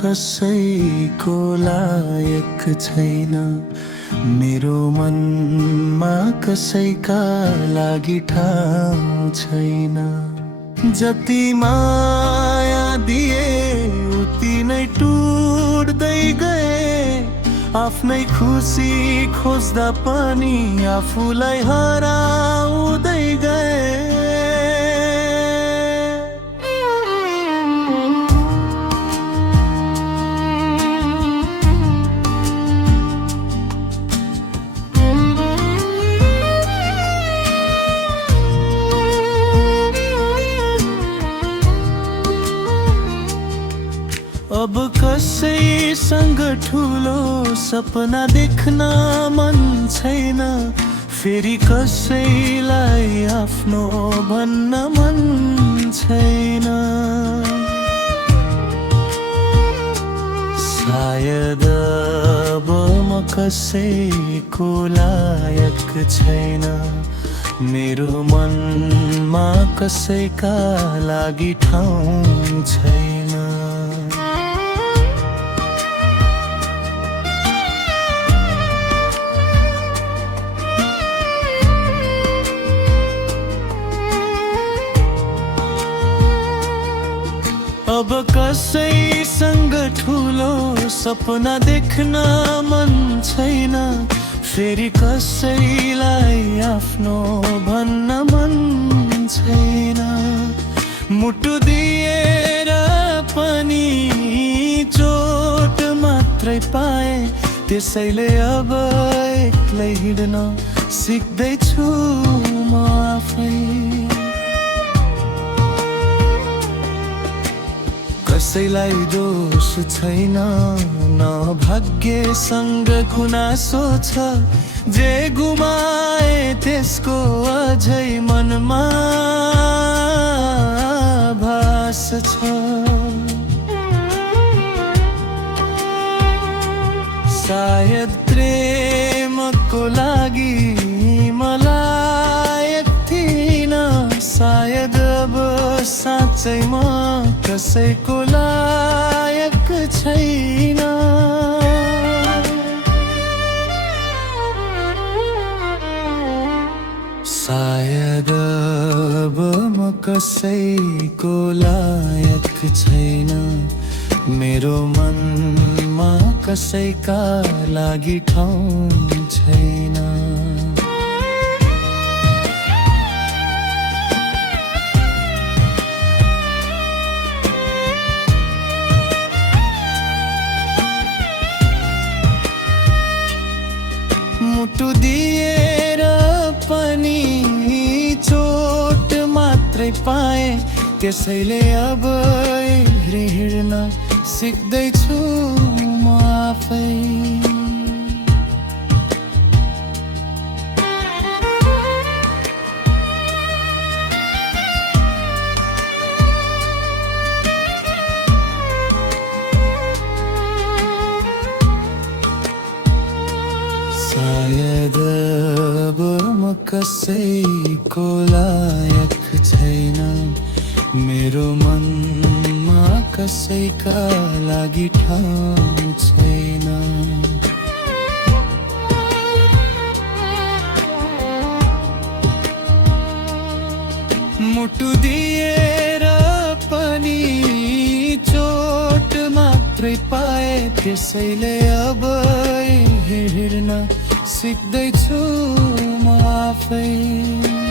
कसैको लायक छैन। मेरो मनमा कसैका लागि ठाउँ छैन। जति माया दिए उति नै टुट्दै गए। आफ्नै खुसी खोज्दा पनि आफूलाई हराउँदै गए। अब कसैसँग ठुलो सपना देख्न मन छैन। फेरि कसैलाई आफ्नो भन्न मन छैन। सायद अब म कसैको लायक छैन। मेरो मनमा कसैका लागि ठाउँ छैन। अब कसैसँग ठुलो सपना देख्न मन छैन। फेरि कसैलाई आफ्नो भन्न मन छैन। मुटु दिएर पनि चोट मात्रै पाए। त्यसैले अब एक्लै हिँड्न सिक्दैछु म आफै। कसैलाई दोष छैन, न भाग्यसँग गुनासो छ। जे गुमाए त्यसको अझै मनमा भास छ। सायद प्रेमको लागि मलाई थिइन। सायद अब साँच्चै म कसैको लायक छैन। सायद अब म कसैको लायक छैन। मेरो मनमा कसैका लागि ठाउँ छैन। मुटु दिएर पनि चोट मात्रै पाए। त्यसैले अब हिँड्न सिक्दैछु म आफै। सायद अब म कसैको लायक छैन। मेरो मनमा कसैका लागि ठाउँ छैन। मुटु दिएर पनि चोट मात्रै पाए। त्यसैले अब हिँड्न सिक्दैछु म आफै।